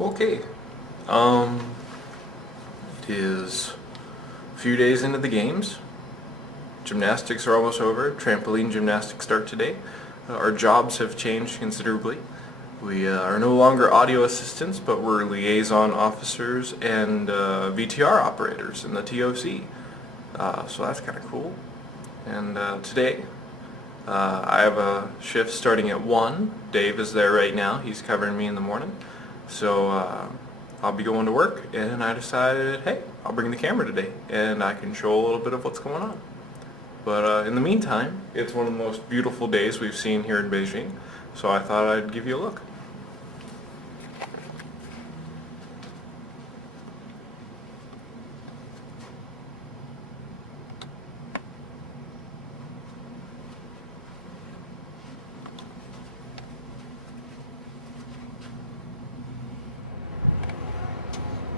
Okay, it is a few days into the games. Gymnastics are almost over. Trampoline gymnastics start today. Our jobs have changed considerably. We are no longer audio assistants, but we're liaison officers and VTR operators in the TOC. So that's kind of cool. And today, I have a shift starting at 1. Dave is there right now. He's covering me in the morning. So I'll be going to work, and I decided, hey, I'll bring the camera today, and I can show a little bit of what's going on. But in the meantime, it's one of the most beautiful days we've seen here in Beijing, so I thought I'd give you a look.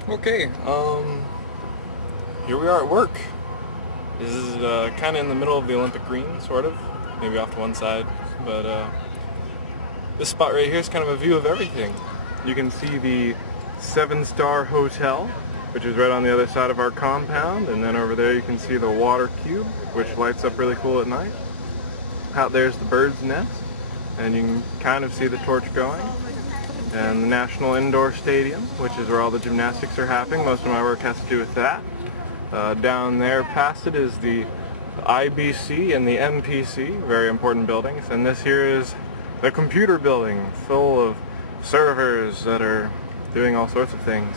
Okay, here we are at work. This is kind of in the middle of the Olympic green, sort of, maybe off to one side, but this spot right here is kind of a view of everything. You can see the 7-star hotel, which is right on the other side of our compound, and then over there you can see the water cube, which lights up really cool at night. Out there's the bird's nest, and you can kind of see the torch going. And the National Indoor Stadium, which is where all the gymnastics are happening. Most of my work has to do with that. Down there past it is the IBC and the MPC, very important buildings. And this here is the computer building, full of servers that are doing all sorts of things.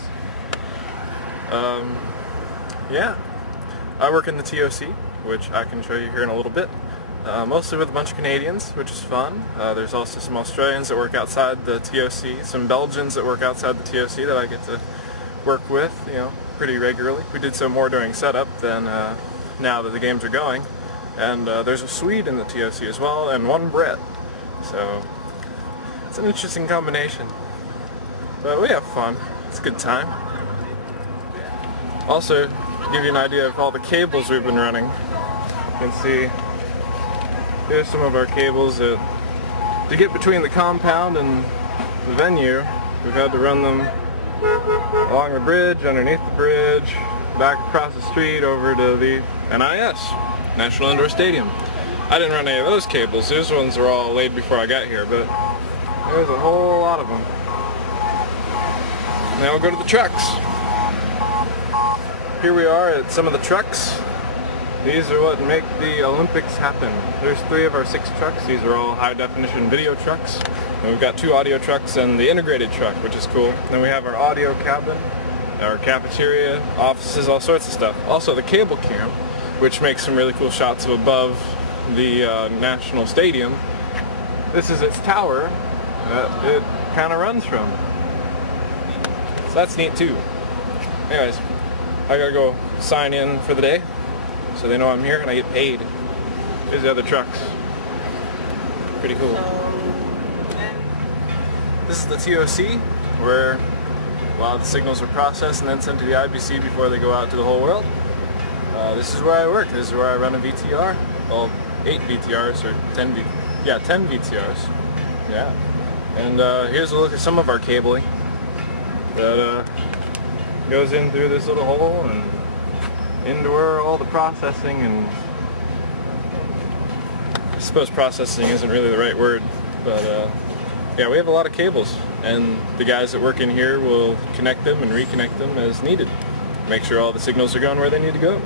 Yeah, I work in the TOC, which I can show you here in a little bit. Mostly with a bunch of Canadians, which is fun. There's also some Australians that work outside the TOC, some Belgians that work outside the TOC that I get to work with, you know, pretty regularly. We did so more during setup than now that the games are going. And there's a Swede in the TOC as well, and one Brit. So it's an interesting combination. But we have fun. It's a good time. Also, to give you an idea of all the cables we've been running, you can see here's some of our cables that, to get between the compound and the venue, we've had to run them along the bridge, underneath the bridge, back across the street over to the NIS, National Indoor Stadium. I didn't run any of those cables. Those ones were all laid before I got here, but there's a whole lot of them. Now we'll go to the trucks. Here we are at some of the trucks. These are what make the Olympics happen. There's 3 of our 6 trucks. These are all high-definition video trucks. And we've got 2 audio trucks and the integrated truck, which is cool. Then we have our audio cabin, our cafeteria, offices, all sorts of stuff. Also the cable cam, which makes some really cool shots of above the National Stadium. This is its tower that it kind of runs from. So that's neat too. Anyways, I gotta go sign in for the day, so they know I'm here and I get paid. Here's the other trucks. Pretty cool. This is the TOC, where a lot of the signals are processed and then sent to the IBC before they go out to the whole world. This is where I work. This is where I run a VTR. Well, 8 VTRs, or 10 VTRs. Yeah. And here's a look at some of our cabling that goes in through this little hole and into where all the processing, and I suppose processing isn't really the right word, but yeah, we have a lot of cables, and the guys that work in here will connect them and reconnect them as needed. Make sure all the signals are going where they need to go.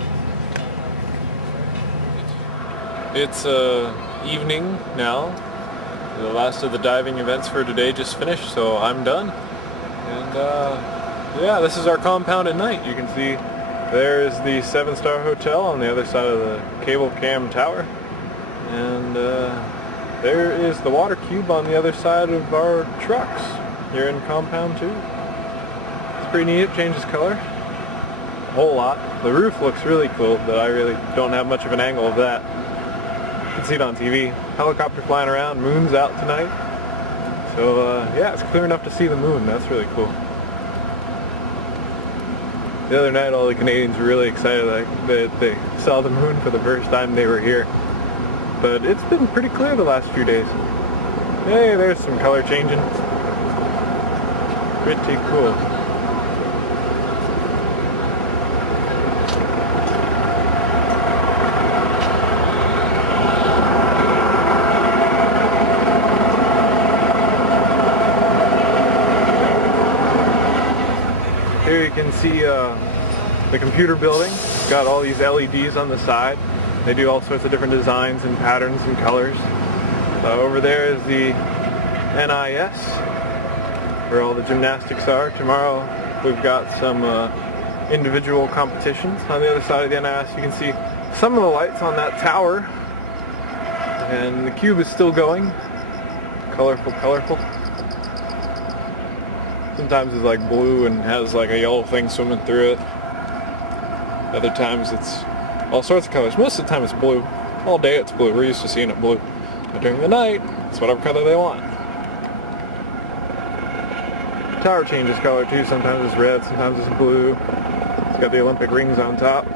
It's evening now. The last of the diving events for today just finished, so I'm done. And yeah, this is our compound at night. You can see there is the 7-star hotel on the other side of the cable cam tower. And there is the water cube on the other side of our trucks here in compound 2. It's pretty neat. It changes color a whole lot. The roof looks really cool, but I really don't have much of an angle of that. You can see it on TV. Helicopter flying around. Moon's out tonight. So yeah, it's clear enough to see the moon. That's really cool. The other night all the Canadians were really excited that they saw the moon for the first time they were here. But it's been pretty clear the last few days. Hey, there's some color changing. Pretty cool. Here you can see the computer building. It's got all these LEDs on the side. They do all sorts of different designs and patterns and colors. Over there is the NIS, where all the gymnastics are. Tomorrow we've got some individual competitions. On the other side of the NIS you can see some of the lights on that tower. And the cube is still going. Colorful, colorful. Sometimes it's like blue and has like a yellow thing swimming through it. Other times it's all sorts of colors. Most of the time it's blue. All day it's blue. We're used to seeing it blue. But during the night, it's whatever color they want. The tower changes color too. Sometimes it's red, sometimes it's blue. It's got the Olympic rings on top.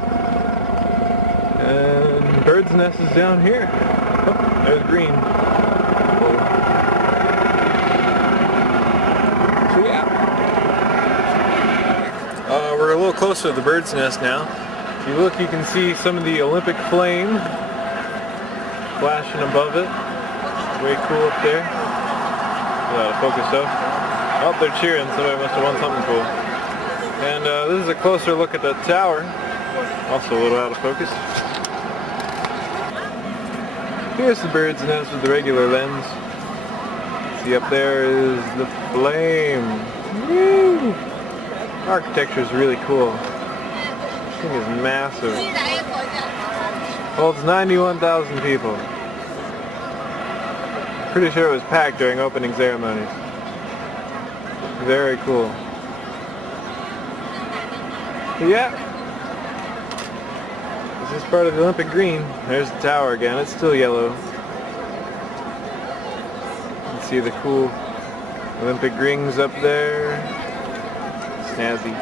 And bird's nest is down here. Oh, there's green. So yeah. We're a little closer to the bird's nest now. If you look, you can see some of the Olympic flame flashing above it. Way cool up there. Out of focus though. Oh, they're cheering. Somebody must have won something cool. And this is a closer look at the tower. Also a little out of focus. Here's the bird's nest with the regular lens. See, up there is the flame. Woo! Architecture is really cool. This thing is massive. Holds 91,000 people. Pretty sure it was packed during opening ceremonies. Very cool. But yeah. This is part of the Olympic green. There's the tower again. It's still yellow. You can see the cool Olympic rings up there. Snazzy.